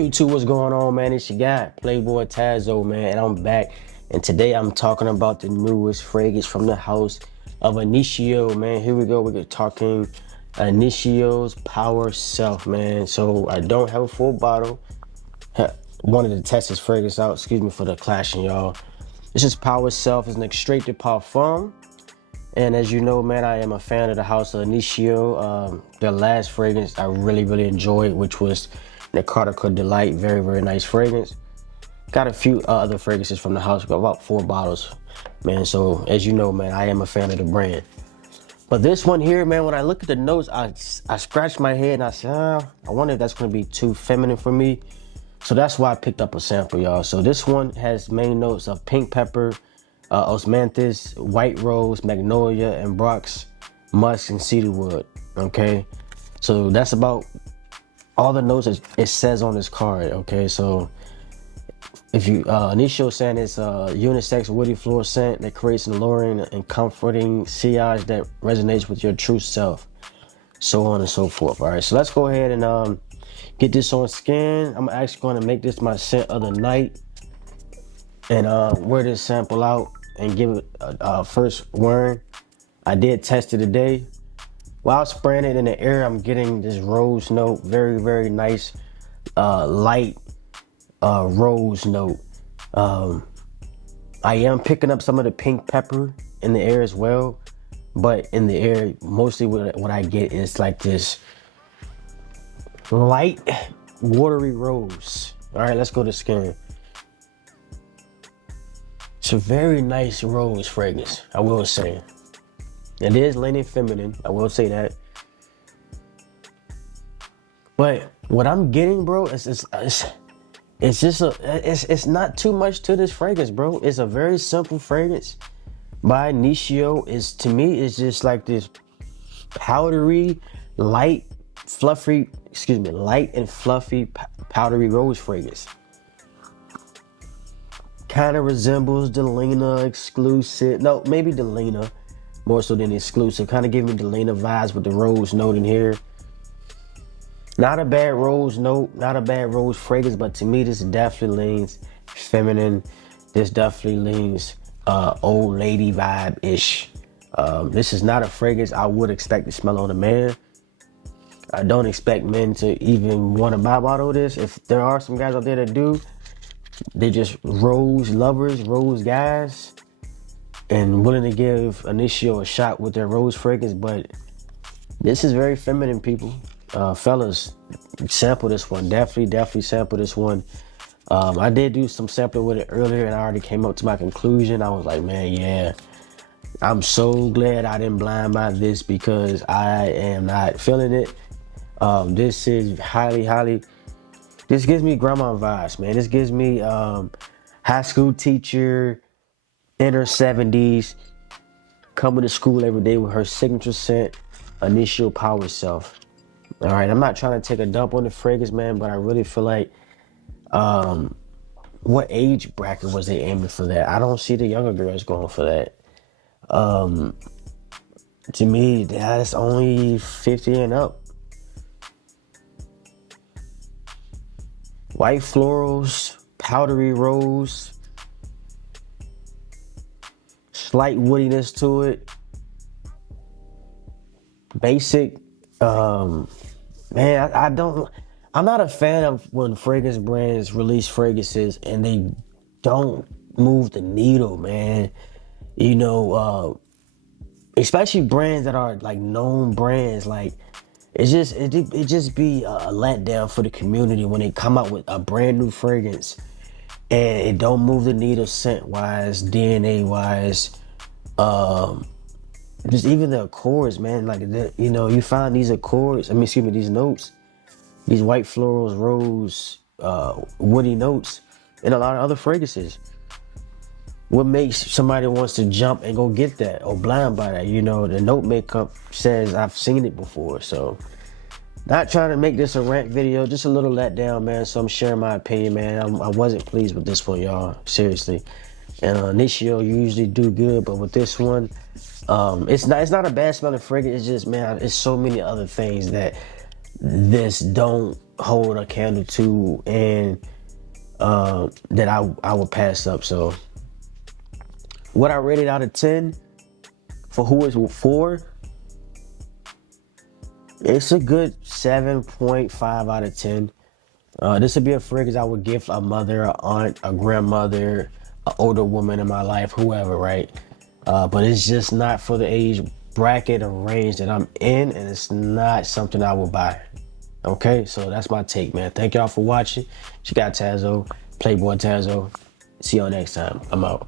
YouTube, what's going on, man? It's your guy, Playboy Tazo, man, and I'm back. And today I'm talking about the newest fragrance from the house of Initio, man. Here we go. We're talking Initio's Power Self, man. So I don't have a full bottle. Wanted to test this fragrance out. Excuse me for the clashing, y'all. This is Power Self. It's an Initio Parfums. And as you know, man, I am a fan of the house of Initio. Their last fragrance I really enjoyed, which was the Cardiac Delight. Very nice fragrance. Got a few other fragrances from the house. Got about 4 bottles, man. So as you know, man, I am a fan of the brand. But this one here, man, when I look at the notes, I scratched my head and I said, I wonder if that's going to be too feminine for me. So that's why I picked up a sample, y'all. So this one has main notes of pink pepper, osmanthus, white rose, magnolia, and Brock's musk and cedarwood. Okay, so that's about all the notes it says on this card. Okay, so if you Initio saying it's a unisex woody floral scent that creates an alluring and comforting sillage that resonates with your true self, so on and so forth. All right, so let's go ahead and get this on skin. I'm actually going to make this my scent of the night and wear this sample out and give it a first wearing. I did test it today. While spraying it in the air, I'm getting this rose note, very nice, light rose note. I am picking up some of the pink pepper in the air as well, but in the air, mostly what I get is like this light, watery rose. All right, let's go to skin. It's a very nice rose fragrance, I will say. It is leaning feminine, I will say that. But what I'm getting, bro, it's not too much to this fragrance, bro. It's a very simple fragrance by Initio. To me, it's just like this powdery, light and fluffy powdery rose fragrance. Kind of resembles Delina exclusive. No, maybe Delina more so than exclusive. Kind of give me Delina vibes with the rose note in here. Not a bad rose note, not a bad rose fragrance, but to me this definitely leans feminine. This definitely leans old lady vibe-ish. This is not a fragrance I would expect to smell on a man. I don't expect men to even want to buy a bottle of this. If there are some guys out there that do, they're just rose lovers, rose guys, and willing to give Initio a shot with their rose fragrance. But this is very feminine, people. Fellas, sample this one. Definitely sample this one. I did do some sampling with it earlier, and I already came up to my conclusion. I was like, man, yeah, I'm so glad I didn't blind buy this because I am not feeling it. This is highly. This gives me grandma vibes, man. This gives me high school teacher in her 70s coming to school every day with her signature scent, Initio Power Self. All right, I'm not trying to take a dump on the fragrance, man, but I really feel like, what age bracket was they aiming for that? I don't see the younger girls going for that. To me, that's only 50 and up. White florals, powdery rose, slight woodiness to it. Basic. Man, I'm not a fan of when fragrance brands release fragrances and they don't move the needle, man. You know, especially brands that are like known brands, like it just be a letdown for the community when they come out with a brand new fragrance and it don't move the needle scent wise, DNA wise, just even the accords, man. Like you find these accords. These notes, these white florals, rose, woody notes, and a lot of other fragrances. What makes somebody wants to jump and go get that or blind by that? The note makeup says I've seen it before. So not trying to make this a rant video, just a little letdown, man. So I'm sharing my opinion, man. I wasn't pleased with this one, y'all. Seriously. And Initio usually do good, but with this one, it's not a bad smelling fragrance. It's just, man, it's so many other things that this don't hold a candle to, and that I would pass up. So what I rated out of 10 for who it's for, it's a good 7.5 out of 10. This would be a fragrance I would give a mother, a aunt, a grandmother, an older woman in my life, whoever, right? But it's just not for the age bracket or range that I'm in, and it's not something I will buy. Okay, so that's my take, man. Thank y'all for watching. She got Tazo, Playboy Tazo. See y'all next time. I'm out.